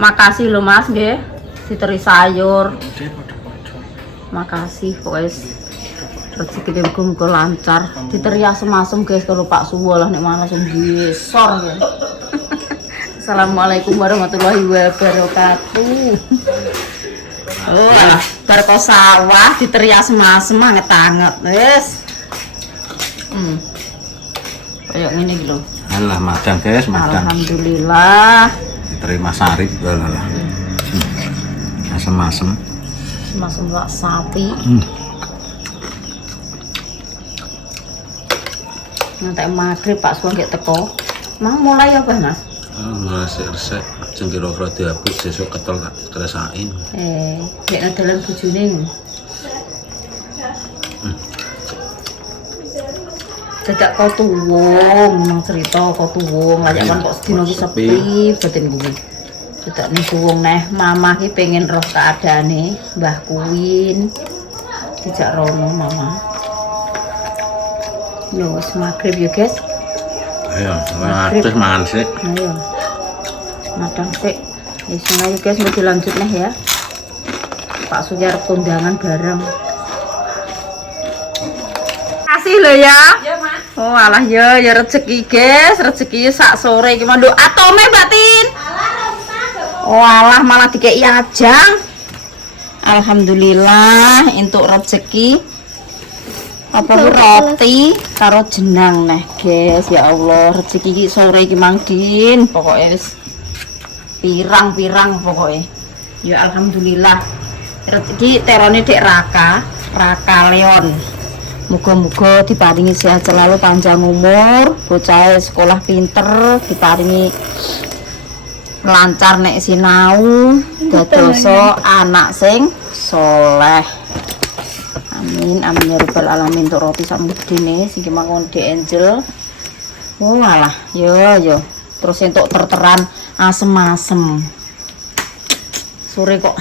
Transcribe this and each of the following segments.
Makasih lo Mas nggih. Diteri sayur. Makasih guys. Rezeki muga-muga lancar. Diteri asem-asem guys kalau Pak Suwo lah nek mana langsung gisor ya. Assalamualaikum warahmatullahi wabarakatuh. Oh, bar sawah diteri asem-asem anget-anget. Wis. Kayak ngene iki lho. Alah madang guys, madang. Alhamdulillah. Diterima sarip lah. Asem-asem. Asem lak sapi. Nanti maghrib Pak Suwang gak teko. Mang mulai apa Mas? Masih resek. Sing kira-kira diapit sesuk ketol tak kresain. Nek dalan bojone. Dadak kok tuwung, nang cerita kok tuwung, layakan kok sedina iki sepi batin kuwi. Dadak ning tuwung neh, mamah ki pengen roh keadaane Mbah Kuwin. Dijak rono mama. Yo wis magrib ya, guys. Ayo, terus mangan sik. Ayo. Madang sik. Wis mulai guys, mau dilanjut neh ya. Pak Surya arep kondangan bareng. Kasih lho ya. Ya, Mas. Oh, alah ya rezeki guys, rezeki sak sore iki manduk atome Mbak Tin. Oh, alah malah dikei ajang. Alhamdulillah entuk rezeki. Apa roti karo jenang neh, guys. Ya Allah, rezeki iki sore iki mangkin, pokoknya wis pirang-pirang pokoknya. Ya alhamdulillah. Rezeki terone Dek Raka Leon. Muga-muga diparingi sehat selalu, panjang umur, bocah sekolah pinter, diparingi lancar nek sinau, dadoso anak sing soleh. Amin amin ya rabbal alamin. Untuk roti sak mudine sing mangkon Dek Angel. Oh alah, yo. Terus entuk terteran asem-asem. Sore kok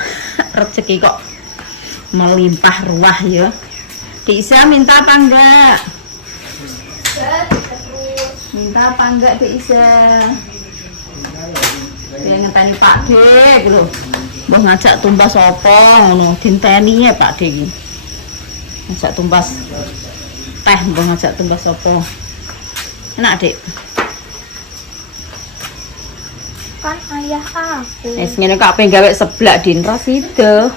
rezeki kok melimpah ruah ya. Dek Isa minta apa enggak? Minta apa enggak Dek Isa? Dia ngenteni Pak D lho. Mbah ngajak tumbas apa ngono, dinteni ya Pak D iki. Ngajak tumbas teh, mbah ngajak tumbas apa. Enak, Dik. Kan ayah aku. Wis ngene kok ape gawe seblak Din ra sida.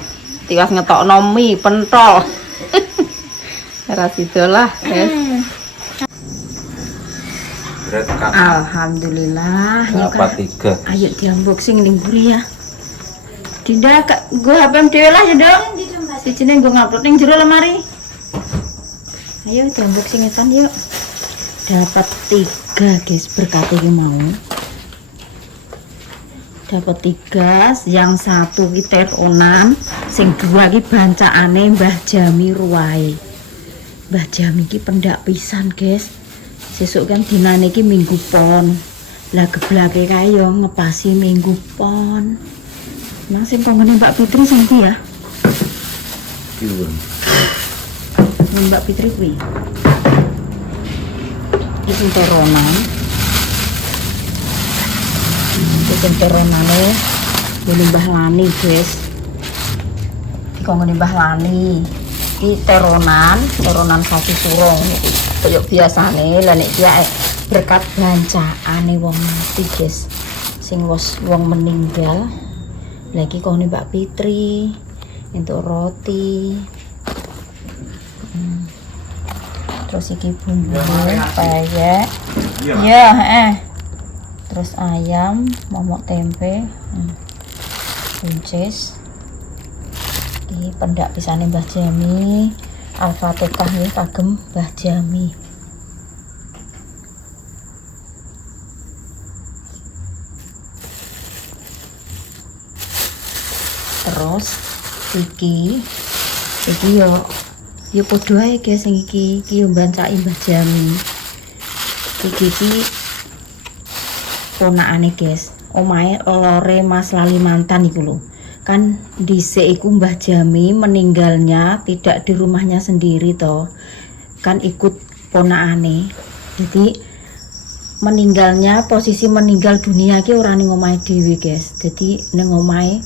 Tiwas ngetokno mie pentol. Ra sida lah, guys. Alhamdulillah. Apa tiga? Ayo di unboxing ning buri ya. Dinda gua HP dhewe lah ya, Dong. Sijine nggo ngupload ning jero lemari. Ayo di unboxing etan yuk. Dapat 3 guys, berkat iki mau. Dapat 3, yang 1 ki teronan, sing 2 ki bancakane Mbah Jami Ruwai. Mbah Jami ki pendak pisan guys. Sesuk kan dinane iki Minggu Pon. Lah geblake kae yo ngepasi Minggu Pon. Nang sing konggone Mbak Fitri sing ndi ya? Kiwon. Mbak Fitri kuwi. Iki teronan. Iki teronane Mbah Lani guys. Konggone Mbah Lani. Iki teronan sapi surung iki. Kaya biasane lah nek dia berkat bancaane wong mati guys. Sing wong meninggal. Lagi kone Mbak Fitri untuk roti. Terus iki bumbu peyek. Ya, Terus ayam, momok tempe. Buncis. Iki pendak pisane Mbah Jami. Al-Fatihah ya kagem Mbah Jami. Terus iki yo padha ae guys sing iki yo mbancaki Mbah Jami. Iki ponakane guys. Omahe lore Mas Lalimantan iku lho. Kan dhisik iku Mbah Jami meninggalnya tidak di rumahnya sendiri toh, kan ikut ponakane. Jadi posisi meninggal dunia ki ora ning omahe dhewe guys. Dadi ning omahe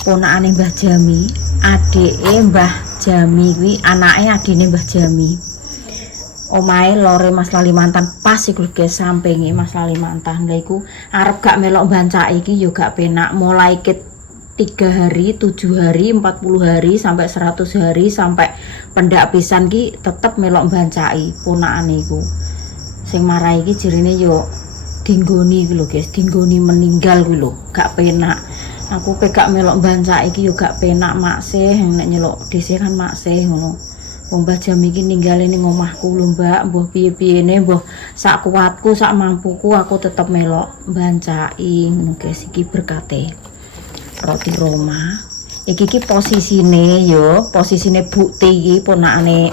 ponakane Mbah Jami, adike Mbah Jami kuwi anake adine Mbah Jami. Omahe lore Mas Lalimantan pas iku guys, sampinge Mas Lalimantan. Lha iku arep gak melok bancake iki ya gak penak, mulai 3 hari, 7 hari, 40 hari sampai 100 hari sampai pendak pisan ki tetep melok bancaki ponakane iku. Sing marai iki jerine yo dinggoni iki lho guys, dinggoni meninggal kuwi lho, gak penak. Aku pe gak melok bancake iki yo gak penak maksih, nek nyeluk dhisik kan maksih ngono. Wong Mbah Jami iki ninggale ning omahku lho Mbak, mbuh piye-piyene mbuh sak kuatku, sak mampuku aku tetep melok bancaki ngono guys. Iki berkate roti Roma. Iki posisine bukti iki ponakane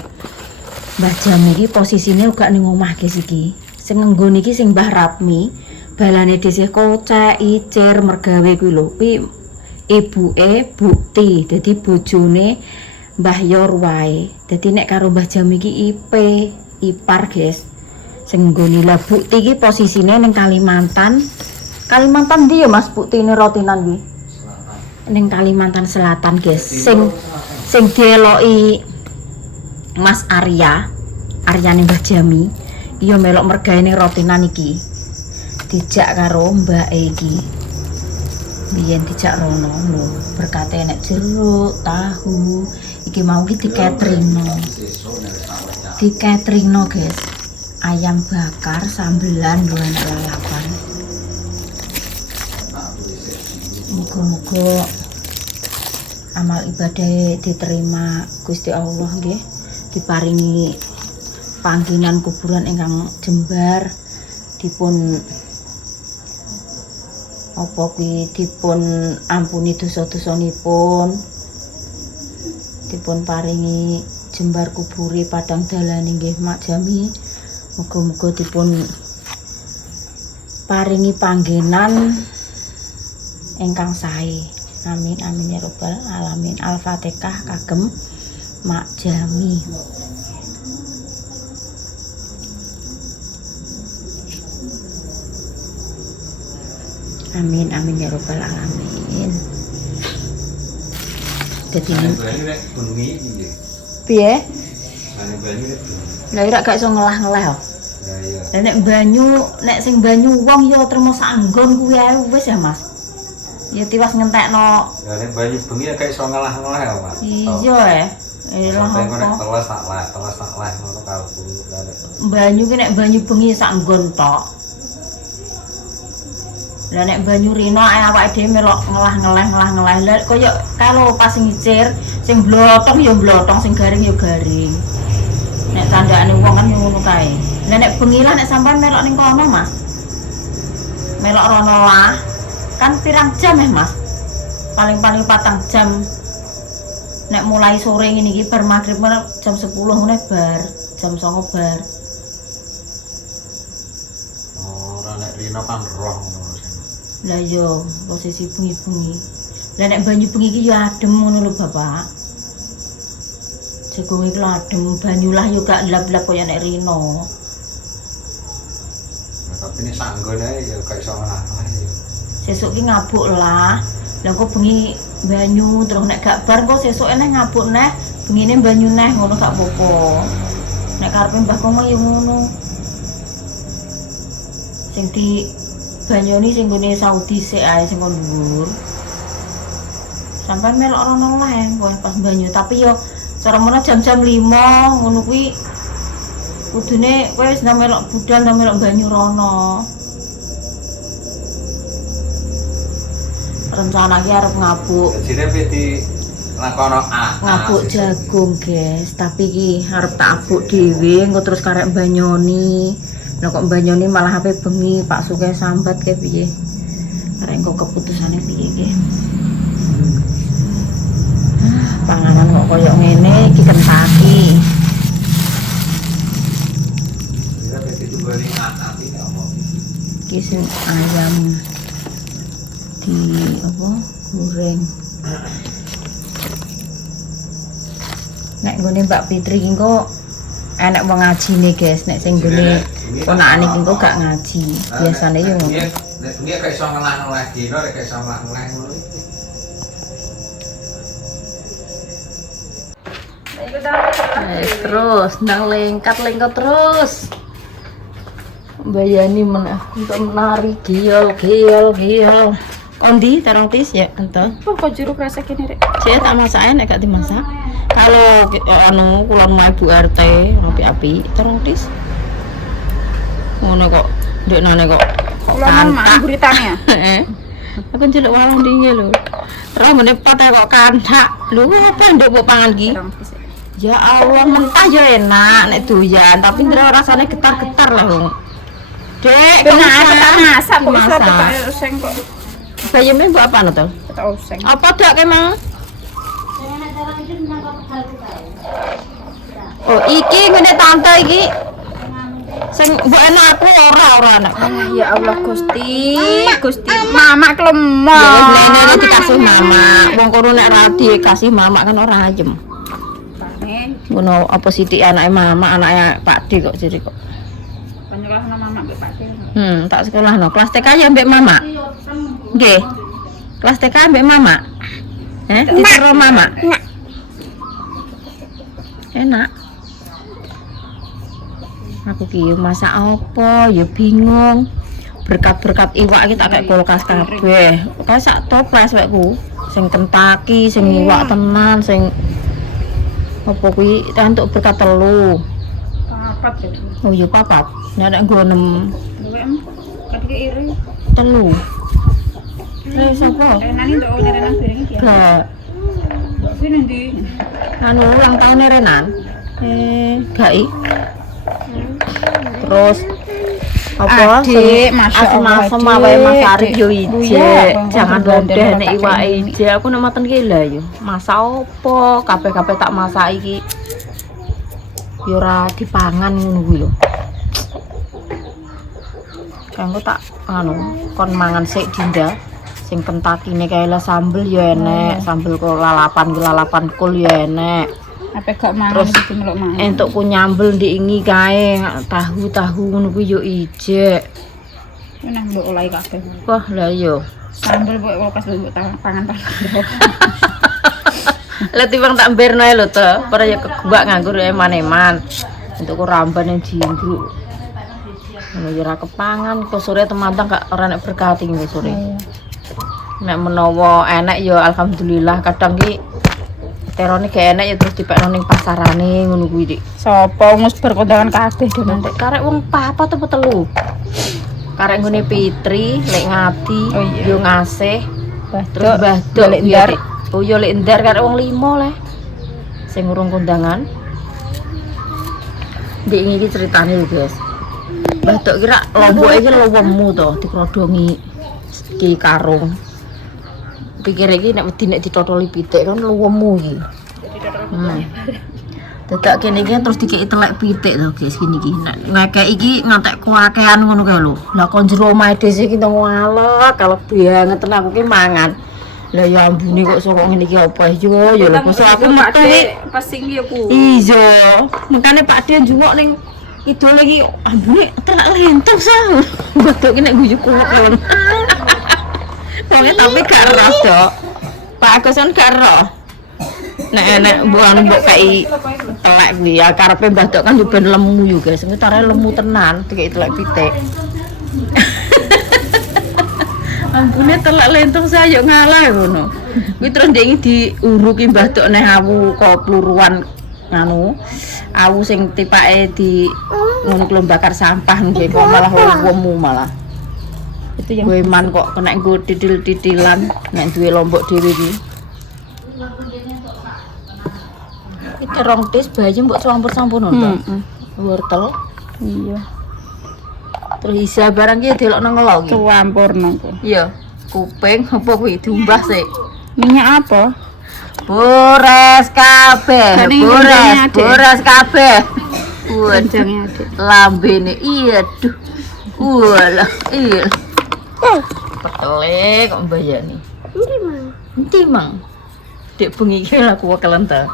Mbah Jami iki posisine uga ning omah guys iki. Sing nggone iki sing Mbah Ratmi, balane dhisik kocek, icir, mergawe kuwi lho. Kuwi ibuke Bukti, dadi bojone Mbah Yor wae. Dadi nek karo Mbah Jami iki ipar guys. Sing nggone lah Bukti iki posisine ning Kalimantan. Kalimantan ndi ya Mas Buktine rotinan kuwi? Ning Kalimantan Selatan guys. Sing dieloki Mas Aryane Mbah Jami iya melok mergaene rotinan iki dijak karo mbake iki biyen dijak rono lho berkate nek jeruk tahu iki mau iki di cateringno guys, ayam bakar sambelan lho enak lalapan. Muga-muga amal ibadah diterima Gusti Allah nggih, diparingi panggilan kuburan ingkang jembar, dipun dipun ampuni dosa-dosanipun, dipun paringi jembar kuburi padang dalane nggih Mak Jami. Muga-muga dipun paringi panggenan ingkang sae. Amin amin ya rabbal alamin. Al-Fatihah kagem Mak Jami. Amin amin ya rabbal alamin. Dadi piye? Lah ora gak iso ngelah-ngelah kok. Lah nek banyu, nek sing banyu wong ya trimo sanggon kuwi ae wis ya Mas. Ya tiwas ngentekno. Ya nek banyu bengi gak iso ngelah-ngelah ya Mas. Iya lah nek teles tak leh ngono kalbu. Banyu ki nek banyu bengi sak nggon tok. Lah nek banyu rino awake dhewe melok ngelah-ngelah. Lah koyo kalau pas ngicir sing blotong ya blotong, sing garing ya garing. Nek tandane wong kan ngono kae. Lah nek bengi lah nek sampean melok ning kono Mas. Melok rono lah. Kan pirang jam Mas? Paling-paling 4 jam. Nek mulai sore ngene iki bar magrib jam 10 ngene bar, jam 09 bar. Ora nek rino kan roh ngono. Lah yo posisi bengi-bengi. Lah nek banyu bengi iki ya adem ngono lho Bapak. Jagung iki adem, banyu lah yo gak lap-lap koyo nek rino. Nah, tapi ini sanggone ya gak iso ngono. Sesuk ki ngabuk lah. Lah kok bengi banyu terus nek gak bar kok sesuk eneh ngabuk neh, bengine banyu neh ngono gak apa-apa. Nek karepe Mbah Komo ya ngono. Sing di banyoni sing gone Saudi sik ae sing kon dhuwur. Sampai melok rono lah pas banyu, tapi yo cara mono jam-jam 5 ngono kuwi kudune kowe wis melok budal nang melok banyu rono. Rencana ki arep ngabuk. Jine di lakono ngabuk jagung, guys. Tapi ki arep tak abuk dhewe engko terus karek banyoni. Lah kok banyoni malah ape bengi Pak Sugeng sambat ke piye? Arek engko keputusane piye ki? Panganan kok koyo ngene iki kentaki. Iki sing ayam di apa goreng. Nek nggone Mbak Fitri engko enek wong ngajine guys, nek sing nggone Ponakane iki kok gak ngaji. Biasane yo ngono. Nek bengi gak iso ngelah-ngelah dino, nek gak iso ngelah-ngelah ngono iki. Terus nang lengkat terus. Bayani menah untuk menari giol. Kondi terong tis ya ento. Kok jeruk rasa kini rek? Saya tak masakin nek gak dimasak. Kalau anu kulon mau Ibu RT api terong tis. Ngono kok ndekne kok. Kulon mak beritanya. Heeh. Aku njeluk walang dingin lho. Terus meneh pot kok kanthak. Lho apa nduk mbok pangan ki? Ya Allah, mentah ya enak nek doyan, tapi ndra rasane getar-getar lah wong. Dek, Kena tak masak kok iso masak. tak oseng kok. Bayame mbok apa to? Tak oseng. Apa dak kemang? Oh, iki ngene tante iki. Sing mbok enak aku ora enak. Ya Allah Gusti, mama Ya kelemah. wis nene dikasih mama. Wong kono nek ra dikasih mama kan ora ayem. Ngono apa sithik anake mama, anake Pak D kok jadi kok. Penyekolahna mama mbek Pak D. Tak sekolahno. Kelas TK ya mbek mama. Nggih. Kelas TK mbek mama. Ditero mama. Enak. Aku ki masak apa ya bingung. Berkat-berkat iwak iki tak kek kulkas kabeh. Kae sak toples wekku. Sing Kentucky, sing iwak tenan, sing apa kuwi entuk berkat telu. Papat ya. Oh ya papat. Nek nggo 6 Duwem. Katike iri. telu. Sapa? Nani ndok nyerenan piring iki. Gak. Mbok kuwi ndi? Anu ulang tahun Renan. Gak i. Terus apa Adik, Masya Allah, asem Adik. wae Mas Arif yo Iya, ije. Bang, Jangan Bang, lodeh Bang, nek Bang, iwake Bang, ije. Aku nek maten ki lha yo. Masak opo? Kabeh-kabeh tak masak iki. Yo ora dipangan ngono kuwi lho. Kanggo tak anu kon mangan sik Dinda. Sing Kentucky-ne kae lah sambel yo enek, sambel kok lalapan kul yo enek. Apa gak mangan Terus iki melok mangan. entuk ku nyambel ndingi kae tahu ngono kuwi yo ijek. Nah mbok olahi kabeh. Wah, lah yo. Sambel mbok kulkas mbok pangan. Lah timbang tak mberno ae lho to, para ya kegubak nganggur eman-eman. Entuk ku ramban yang dienggruk. Ngono yo ora kepangan, kok sore temantang gak ora nek berkati nggo sore. Nek menawa enek yo alhamdulillah, kadang ki terone gak enek ya terus dipekno ning pasarane ngono kuwi, Dik. Sopo ngus berkondangan kabeh demen. Nanti karek wong papat apa telu? Karek nggone Fitri, lek ngati, Oh iya. yo ngasih, terus Badok, badok lek yo ndar. Dik. Oh yo lek ndar karek wong 5 leh. Sing ngurung kondangan. Dik iki ceritane lho, Guys. Badok kira lombok iki lowemu to, dikrodongi Ki Karung. Pikir iki nek wedi nek ditotoli pitik kan lowemu iki. Dadak kene iki terus dikeki telek pitik to, Guys, gini iki. Nek ngekek iki ngantek kuakean ngono kae lho. Lah kon jero omahe dhewe iki to ngalek, kalau banget tenan aku ki mangan. Lah ya ambune kok soko ngene iki apa yo ya lho bos aku metu iki. Pasing dia ku. Iya, makane Pak Dian njungok ning idol iki ambune telak lentung sah. Betul ki nek guyu kuwak lho. Wonge tapi gak roh, Dok. Pak Agus kan gak roh. Nek mbok kei telek kuwi ya karepe Mbah Dok kan yo ben lemu yo, Guys. Ngetare lemu tenan dikeki telek pitik. Ampune telek lentung saya ngalah ngono. Kuwi terus ndek iki diuruki Mbah Dok neh awu kok pluruan nganu. Awu sing tipake di ngono klon bakar sampah nggih kok malah wemu malah. Itu yang Weman kok kena nggo titil-titilan nek duwe lombok dhewe iki. Iki rong tis bayi mbok campur-campuron to. Wortel. iya. Terus isa barang ki delokno ngelo ki. Campurno ku. Iya, kuping apa kuwi diumbah sik. Minyak apa? Bores kabeh, Jadi kencangnya, Dek. bores kabeh. Waduh, Kencangnya, Dek. lambene iya duh. Walah, iya. Petele kok mbayani. Endi mang? Dek bengi iki lha kuwi kelenta.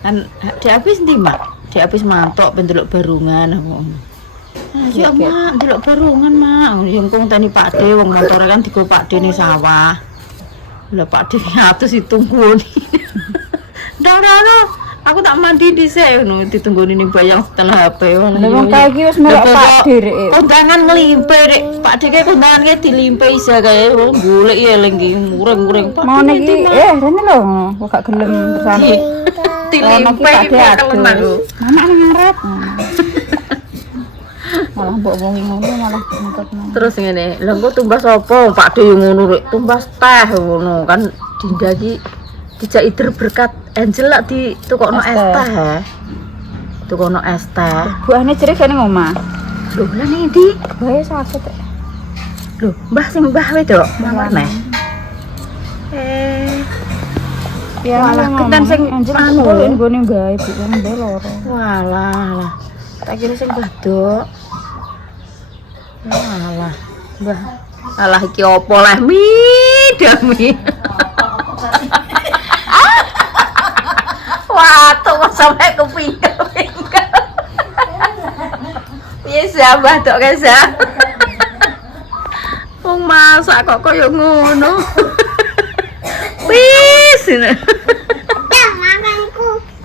Kan dek habis endi, Mak? Dek habis mantok pendelok barungan apa. Ya mak, delok barongan mak. Yang kong tani Pak De, wong motor kan digo Pak De ning sawah. Lah Pak De atus ditunggoni. Dah. Aku tak mandi dhisik ngono ditunggoni ning bayang setelah HP ngono. Lah wong kae iki wis melok Pak De rek. Kondangan nglimpe rek. Pak De kae kondangan kae dilimpe isa kae wong golek ya eling iki mureng-mureng. Mau niki rene lho, kok gak gelem bersama. Dilimpe iki kelenan lho. Mama nang ngarep. Malah mbok wongi ngono malah ngetokno. Terus ngene, lha engko tumbas apa? Pak De ngono rek, tumbas teh ngono kan Dinda iki dijak ider berkat Angel lak ditukokno es teh. Tukokno es teh. Buahne cerik ning omah. Lho, lha ning ndi? Bae saset. Lho, Mbah sing Mbah wedok, mana? Ya malah keten sing anu anu. nggone bae Bu wong bae loro. Walah. Tak kira sing badok. Walah, Mbah. Alah iki opo leh mi dami. Wah, tuh sampai kepinggal. Biasa badok guys ya. Wong masak kok koyo ngono. Wis.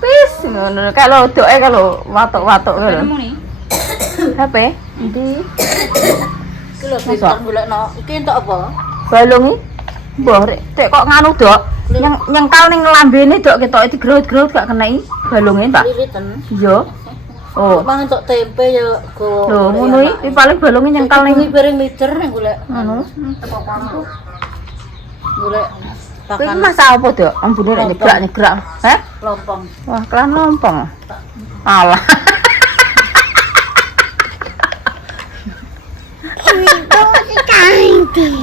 Wis ngono kalau doke kalau watuk-watuk ngono. HP? Ndi? Iki lho bisa golekno. Iki entuk apa? Balung iki. Mbah rek, tek kok nganu, Dok. Yang nyengkal ning lambene, Dok, ketoke digerut-gerut gak kenai balunge, Pak. Liliten. Iya. Oh. Mang entuk tempe ya go. Lho, ngono iki paling balunge nyengkal ning bareng liter ning golek. ngono. Golek Kuwi pakan masak apa, Dok? Ambune rek nyegrak-nyegrak. Hah? lompong. Wah, kelan lompong. Alah.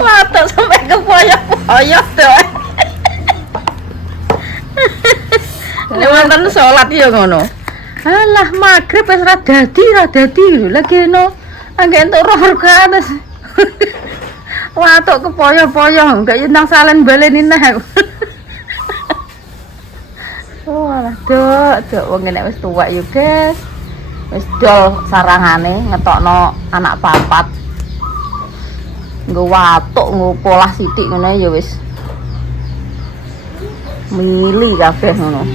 Watuk sampai kepoyok-poyok, Dok. Nek wonten salat ya ngono. Alah, magrib wis ra dadi lho lagi no. Angge entuk roh rakaat. Watuk kepoyok-poyok, gak nang salen baleni neh aku. Oh, alah, Dok, wong nek wis tuwek yo, Guys. Wis dol sarangane ngetokno anak papat. Nggo watuk nggo polah sithik ngono ya wis mili kabeh ngono.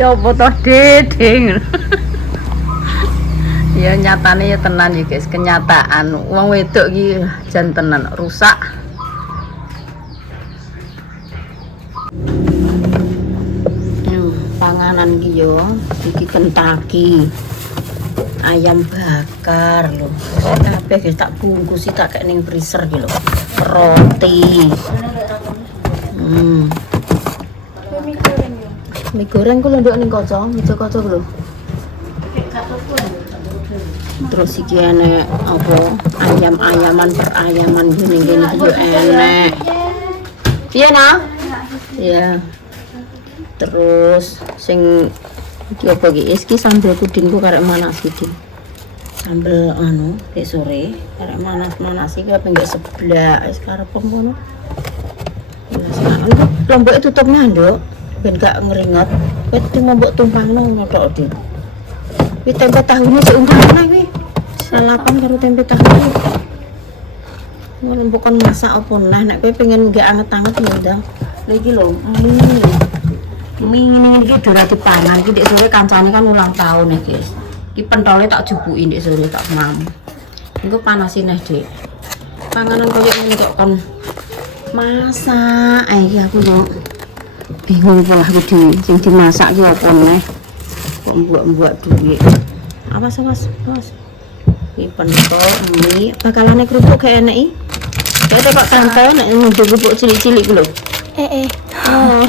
Ya apa to Dede. Ya nyatane ya tenan ya guys, kenyataan wong wedok iki jan tenan rusak. Panganan iki yo iki Kentucky. Ayam bakar lho. Kabeh wis tak bungkusi tak kek ning freezer iki lho. Roti. Mie goreng ku lho nduk ning kaca, meja kaca ku lho. Terus iki enek apa ayam-ayaman perayaman ning kene iki yo enek. Iya nah? Iya. Terus sing iki apa iki sambal pudingku karek manas iki. Sambal anu kayak sore karek manas iki apa enggak sebelah wis karep ngono. Wis kan lombok tutupnya nduk ben gak ngeringet. Wis ngombok tumpangno ngono tok Dik. Kuwi tempe tahune sik ungkapane kuwi. Salapan karo tempe tahu. Ngono bukan masak apa nah nek kowe pengen gak anget-anget ya ndang. Lha iki lho, mie ini udah dipangan, iki sore kancane kan ulang tahun ya guys. Iki pentole tak jupuki ndek sore tak mam. Engko panasin neh, Dik. Panganan koyo ngene kok kon masak. Iki aku lho bingung pola iki sing dimasak ki apa neh. Kok mbuak-mbuak duwe. Awas. Iki pentol mie, bakalane kerupuk kayak enek iki. Kayak kok tante nek ngunduk kerupuk cilik-cilik ku lho. Oh.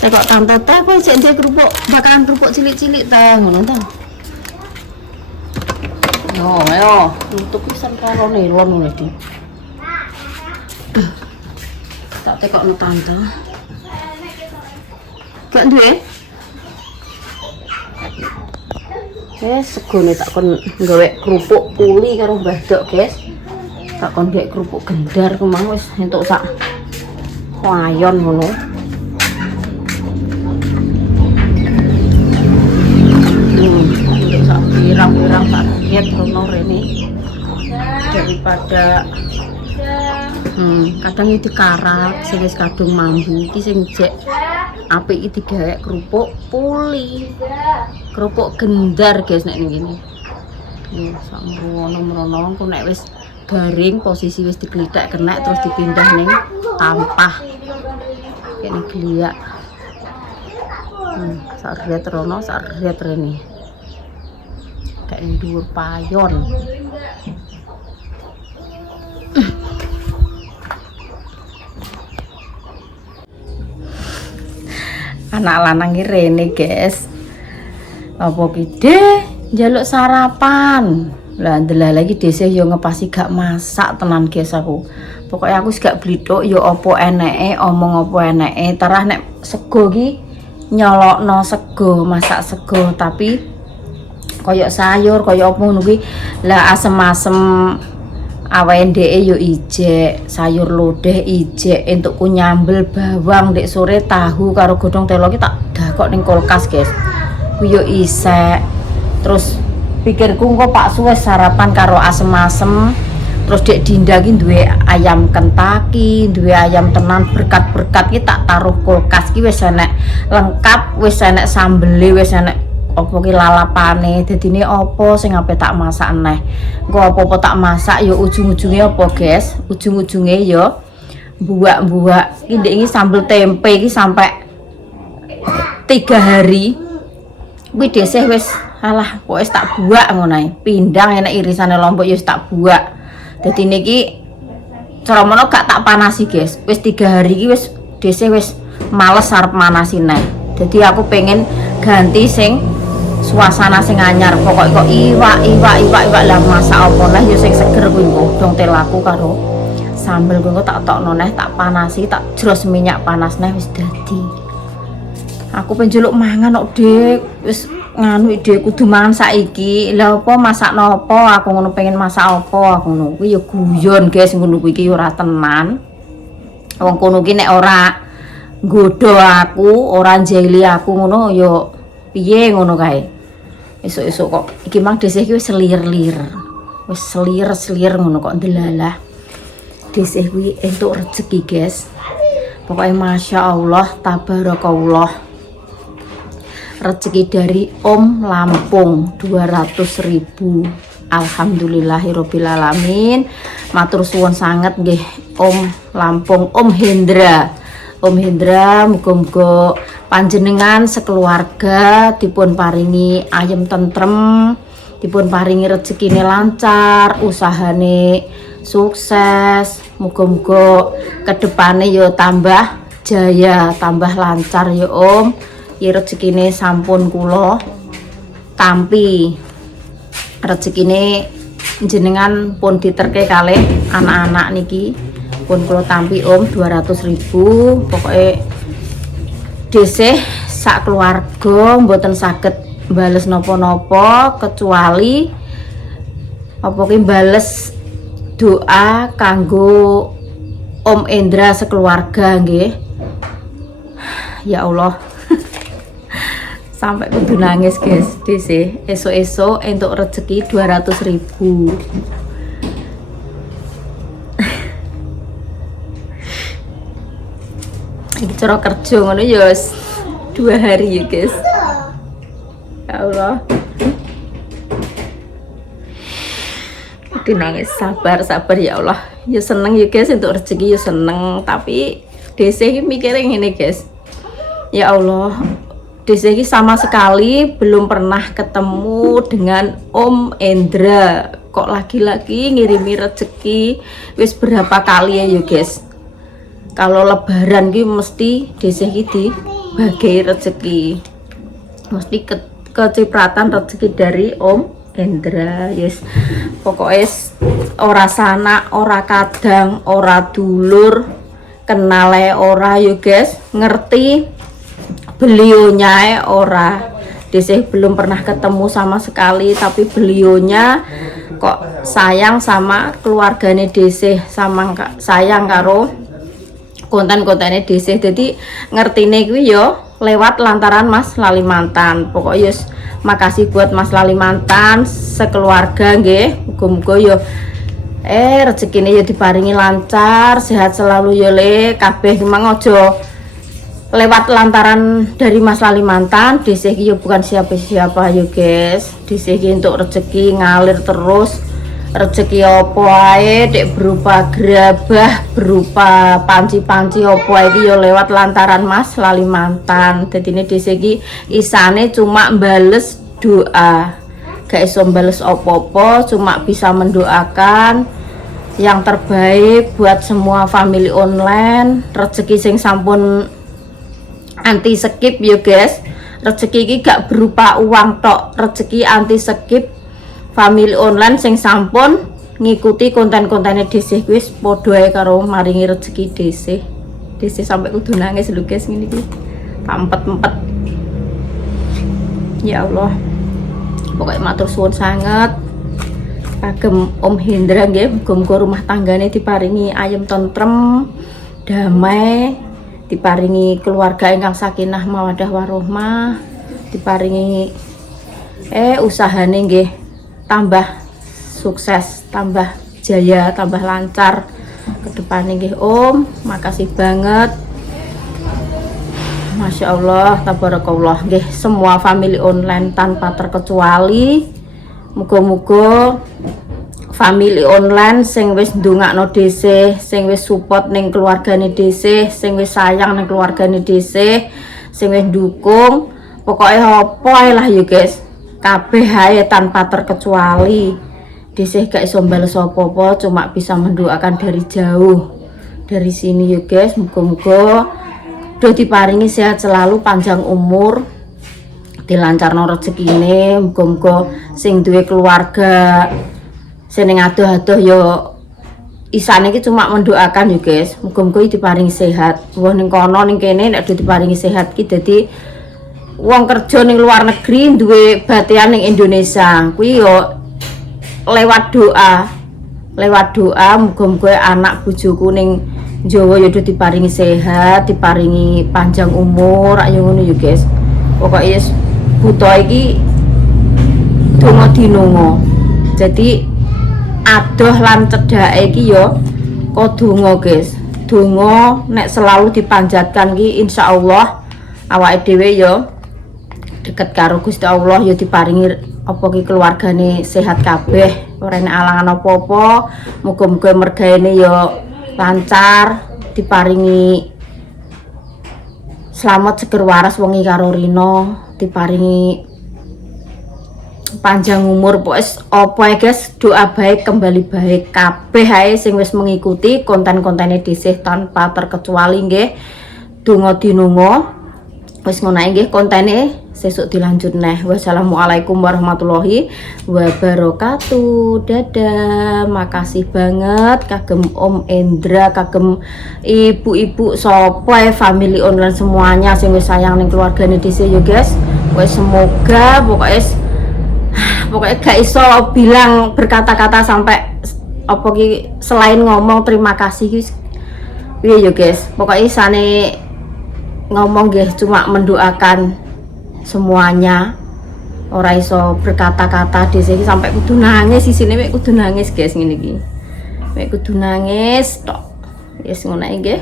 Nek kok tante teh kowe sik ndek kerupuk, bakalan kerupuk cilik-cilik ta ngono ta. Yo, tutup pisan karo nelon ngono iki. Tak tekokno tante. Gak duwe? Segone tak kon gawe kerupuk puli karo Mbah Dok, guys. Tak kon gawe kerupuk gendar kemang wis entuk sak wayon ngono. daripada kadang itu karat sing wis kadung mambu iki sing jek apik iki digawe kerupuk puli, kerupuk gendar guys nek ngene. Nih sak merono kok nek wis garing posisi wis diglithak kena terus dipindah ning tampah kene gliak. Sak riet rono sak riet rene. Kayak ning dhuwur payon. Anak lanang iki rene, guys. Apa gede njaluk sarapan. Lah ndelala lagi dhisik yo ngepasi gak masak tenan, guys aku. Pokoknya aku gak blithuk yo apa eneke, omong apa eneke. Terah nek sego ki nyolokno sego, masak sego, tapi koyok sayur, koyok apa ngono kuwi. Lah asem-asem awake ndeke yo ijek, sayur lodeh ijek, entukku nyambel bawang ndek sore tahu karo godhong telo ki tak dakok ning kulkas, guys. Ku yo isek. Terus pikirku engko Pak Suwes sarapan karo asem-asem. Terus dek Dinda ki duwe ayam Kentucky, duwe ayam tenan berkat-berkat ki tak taruh kulkas ki wis enek lengkap, wis enek sambele, wis enek opo ki lalapane. Dadine opo sing ape tak masak neh. Engko apa-apa tak masak ya ujung-ujunge apa, guys? Ujung-ujunge ya buak-buak. Ki ndek iki sambel tempe iki sampai 3 hari. Kuwi desih wis alah wis tak buak ngono ae. Pindang enek irisane lombok ya wis tak buak. Dadi niki cara mono gak tak panasi, guys. Wis 3 hari iki wis desih wis males arep manasi neh. Jadi aku pengen ganti sing suasana sing anyar. Pokoknya kok iwak lah masak apa neh ya sing seger kuwi godhong telaku karo sambel kuwi tak tokno neh, tak panasi, tak jros minyak panas neh wis dadi. Aku penjeluk mangan kok, Dik. Wis nganu Dik kudu mangan saiki. Lah apa masakno apa? Aku ngono pengen masak apa? Aku ngono kuwi ya guyon, guys, ngono kuwi iki ora tenan. Wong kono ki nek ora nggodho aku, ora njeli aku ngono ya piye ngono kae. Esuk-esuk kok iki mang desih iki wis selir-lir. Wis selir-selir ngono kok ndelalah. Desih kuwi entuk rezeki, guys. Pokoknya Masya Allah, tabarakallah. Rezeki dari Om Lampung 200.000. Alhamdulillahirabbil alamin. Matur suwun sanget nggih Om Lampung, Om Hendra. Om Hendra, muga-muga panjenengan sekeluarga dipun paringi ayem tentrem, dipun paringi rezekine lancar, usahane sukses. Muga-muga kedepane yo tambah jaya, tambah lancar ya Om. Ya rezekine sampun kula tampi. Rezekine jenengan pun diterke kalih anak-anak niki. Pun kula tampi Om 200.000. Pokoknya desih sak keluarga mboten saged bales napa-napa kecuali apa ki bales doa kanggo Om Endra sekeluarga nggih. Ya Allah. Sampai kudu nangis, guys. Desih esuk-esuk entuk rezeki 200.000. Iki cara kerja ngono ya 2 hari ya, guys. Ya Allah. Kudu nangis, sabar ya Allah. Ya seneng ya, guys, entuk rezeki ya seneng, tapi desih mikire ngene, guys. Ya Allah, desih sama sekali belum pernah ketemu dengan Om Endra. Kok lagi-lagi ngirimi rezeki wis berapa kali ya, guys. Kalau lebaran ki mesti desih ki dibagi rezeki. Mesti kecipratan rezeki dari Om Endra. Yes. Pokoknya ora sana, ora kadang, ora dulur, kenale ora ya, guys. Ngerti beliaunya ora. Desih belum pernah ketemu sama sekali, tapi beliaunya kok sayang sama keluarganya Desih, sama sayang karo konten-kontennya Desih. Jadi ngertine kuwi yo lewat lantaran Mas Lalimantan. Pokoknya yus makasih buat Mas Lalimantan sekeluarga nggih. Muga-muga yo Rezekine ya diparingi lancar, sehat selalu ya le. Kabeh memang ojo lewat lantaran dari Mas Lalimantan. Dhisik iki ya bukan siapa-siapa ya guys. Dhisik iki untuk rezeki ngalir terus. Rezeki apa ae dek berupa gerabah, berupa panci-panci apa iki ya lewat lantaran Mas Lalimantan. Dadine dhisik iki isane cuma mbales doa. Gak iso mbales apa-apa, cuma bisa mendoakan yang terbaik buat semua family online. Rezeki sing sampun anti skip ya guys. Rezeki iki gak berupa uang tok, rezeki anti skip family online sing sampun ngikuti konten-kontennya DC wis padha ae karo maringi rezeki DC. DC sampai kudu nangis lho guys ngene iki. Pampet-empet. Ya Allah. Pokoknya matur suwun sangat kagem Om Hendra nggih, muga-muga rumah tanggane diparingi ayem tentrem, damai, diparingi keluarga ingkang sakinah mawaddah warahmah, diparingi usahane nggih tambah sukses, tambah jaya, tambah lancar ke depannya nggih Om. Makasih banget. Masya Allah, tabarakallah nggih, semua family online tanpa terkecuali. Muga-muga family online sing wis ndongakno DC, sing wis support ning keluargane DC, sing wis sayang ning keluargane DC, sing wis dukung, pokoknya apa ae lah ya guys, kabeh ae tanpa terkecuali. DC gak iso bales apa-apa, cuma bisa mendoakan dari jauh dari sini ya guys. Muga-muga do diparingi sehat selalu, panjang umur, dilancarno rezekine. Muga-muga sing duwe keluarga sing adoh-adoh yo isane iki cuma mendoakan ya guys. Muga-muga diparingi sehat. Wong ning kono ning kene nek do diparingi sehat ki dadi wong kerja ning luar negeri duwe batean ning Indonesia kuwi yo lewat doa. Lewat doa muga-muga anak bojoku ning Jawa ya diparingi sehat, diparingi panjang umur, ayo ngono ya guys. Pokoknya buta iki donga dinonga. Jadi adoh lan cedhake iki ya kok donga guys. Donga nek selalu dipanjatkan ki insyaallah awake dhewe ya deket karo Gusti Allah ya diparingi apa ki keluargane sehat kabeh, ora enek alangan apa-apa. Muga-muga mergaene ya lancar, diparingi selamat seger waras wengi karo Rino, diparingi panjang umur. Pokoknya apa ya guys, doa baik kembali baik kabeh ae sing wis mengikuti konten-kontennya DC tanpa terkecuali nggih. Donga dinonga wis ngono ae nggih kontene, sesuk dilanjut neh. Wassalamualaikum warahmatullahi wabarakatuh. Dadah. Makasih banget kagem Om Hendra, kagem ibu-ibu sapa family online semuanya sing wis sayang ning keluargane DC ya guys. Wis semoga pokoknya gak iso bilang berkata-kata sampai apa ki selain ngomong terima kasih ki piye ya guys. Pokoknya sane ngomong nggih cuma mendoakan semuanya, ora iso berkata-kata. Dhisik sampai kudu nangis, isine mek kudu nangis guys ngene iki. Mek kudu nangis tok. Wis ngono ae nggih.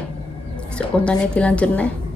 Sok kontane dilanjutne.